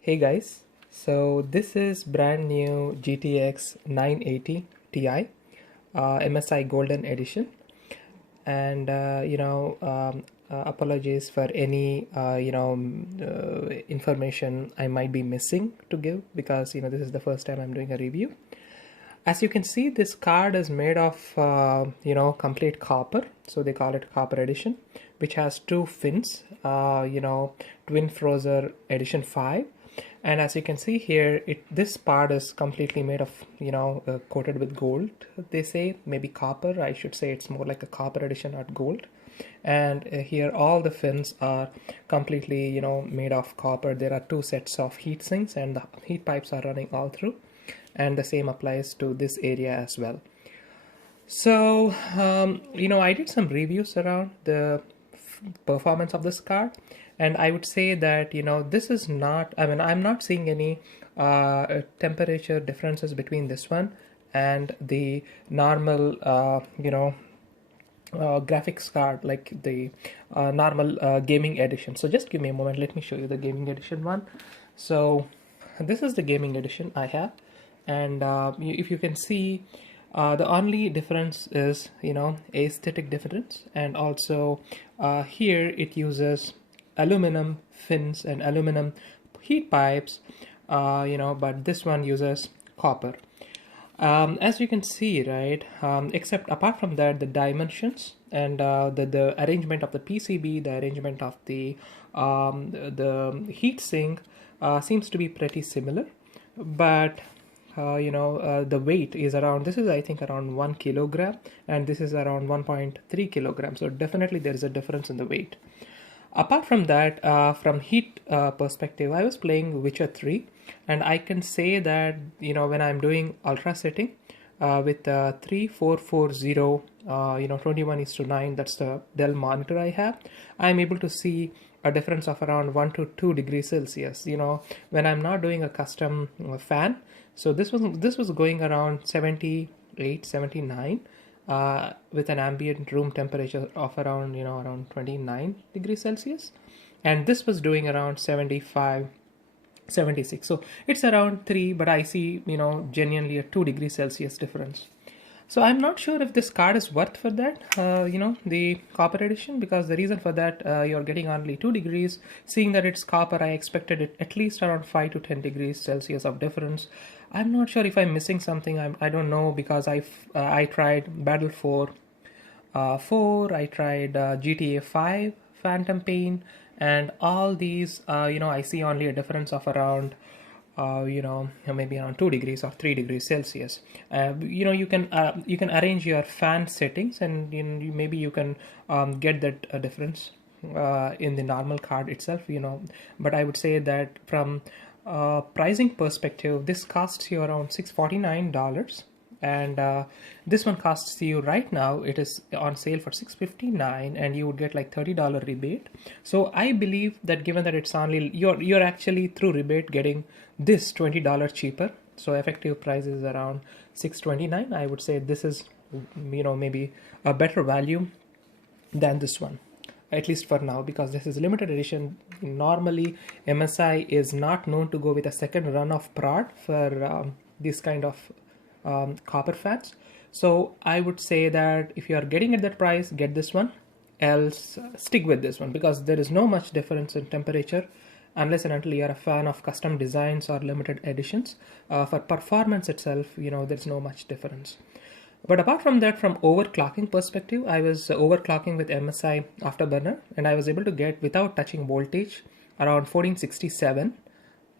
Hey guys, so this is brand new GTX 980 Ti, MSI Golden Edition, and apologies for any information I might be missing to give because this is the first time I'm doing a review. As you can see, this card is made of complete copper, so they call it copper edition, which has two fins, twin Frozer edition 5. And as you can see here, this part is completely made of coated with gold. They say maybe copper. I should say it's more like a copper edition, not gold. And here all the fins are completely made of copper. There are two sets of heat sinks and the heat pipes are running all through, and the same applies to this area as well. So I did some reviews around the performance of this card, and I would say that this is not, I'm not seeing any temperature differences between this one and the normal graphics card, like the normal gaming edition. So just give me a moment, let me show you the gaming edition one. So this is the gaming edition I have, and if you can see, the only difference is aesthetic difference, and also here it uses aluminum fins and aluminum heat pipes, but this one uses copper. As you can see, right, except apart from that, the dimensions and the arrangement of the PCB, the arrangement of the heat sink seems to be pretty similar, but the weight is around, this is I think around 1 kilogram, and this is around 1.3 kilograms. So definitely there is a difference in the weight. Apart from that, from heat perspective, I was playing Witcher 3, and I can say that when I'm doing ultra setting with 3440 21:9, that's the Dell monitor I have, I'm able to see a difference of around 1 to 2 degrees Celsius when I'm not doing a custom fan. So this was going around 78 79 with an ambient room temperature of around around 29 degrees Celsius, and this was doing around 75 76. So it's around 3, but I see genuinely a 2 degrees Celsius difference. So I'm not sure if this card is worth for that, the copper edition, because the reason for that, you're getting only 2 degrees. Seeing that it's copper, I expected it at least around 5 to 10 degrees Celsius of difference. I'm not sure if I'm missing something. I don't know, because I tried Battle 4, I tried GTA 5, Phantom Pain, and all these, I see only a difference of around maybe around 2 degrees or 3 degrees Celsius. You can arrange your fan settings, and maybe you can get that difference in the normal card itself. But I would say that from pricing perspective, this costs you around $649, and this one costs you right now, it is on sale for $659, and you would get like $30 rebate. So I believe that given that it's only you're actually through rebate getting this $20 cheaper, so effective price is around $629. I would say this is maybe a better value than this one, at least for now, because this is limited edition. Normally MSI is not known to go with a second run of prod for this kind of copper fans. So I would say that if you are getting at that price, get this one, else stick with this one, because there is no much difference in temperature unless and until you are a fan of custom designs or limited editions. For performance itself, there's no much difference. But apart from that, from overclocking perspective, I was overclocking with MSI Afterburner, and I was able to get, without touching voltage, around 1467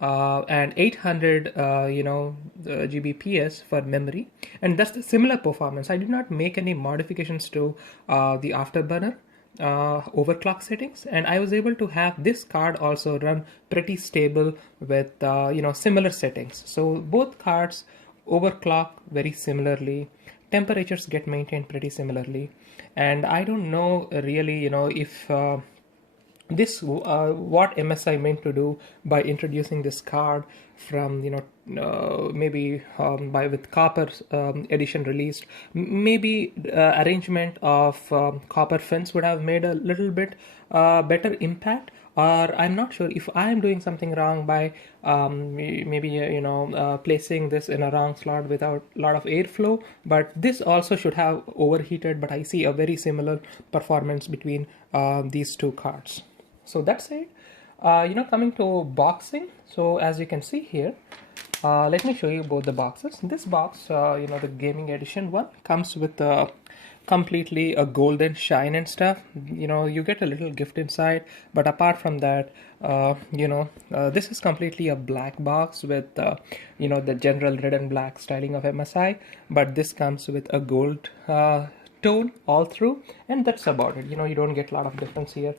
and 800 Gbps for memory, and that's the similar performance. I did not make any modifications to the Afterburner overclock settings, and I was able to have this card also run pretty stable with similar settings. So both cards overclock very similarly, temperatures get maintained pretty similarly, and I don't know really if this what MSI meant to do by introducing this card from maybe by with copper edition released. Maybe arrangement of copper fins would have made a little bit better impact, or I'm not sure if I'm doing something wrong by maybe placing this in a wrong slot without a lot of airflow, but this also should have overheated, but I see a very similar performance between these two cards. So that's it. Coming to boxing, so as you can see here, let me show you both the boxes. This box, the gaming edition one, comes with completely a golden shine and stuff. You get a little gift inside, but apart from that, this is completely a black box with the general red and black styling of MSI, but this comes with a gold tone all through, and that's about it. You don't get a lot of difference here.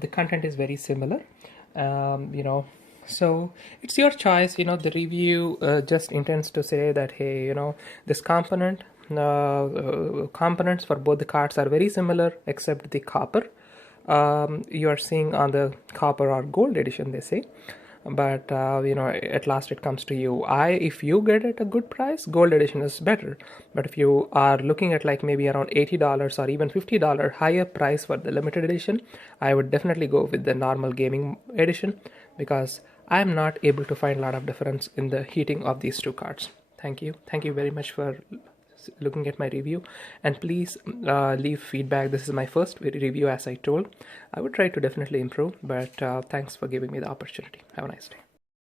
The content is very similar. So it's your choice. The review just intends to say that, hey, this components for both the cards are very similar except the copper. You are seeing on the copper or gold edition, they say, but at last it comes to you. If you get it at a good price, gold edition is better, but if you are looking at like maybe around $80 or even $50 higher price for the limited edition, I would definitely go with the normal gaming edition, because I'm not able to find a lot of difference in the heating of these two cards. Thank you very much for looking at my review, and please leave feedback. This is my first review, as I told. I would try to definitely improve, but thanks for giving me the opportunity. Have a nice day.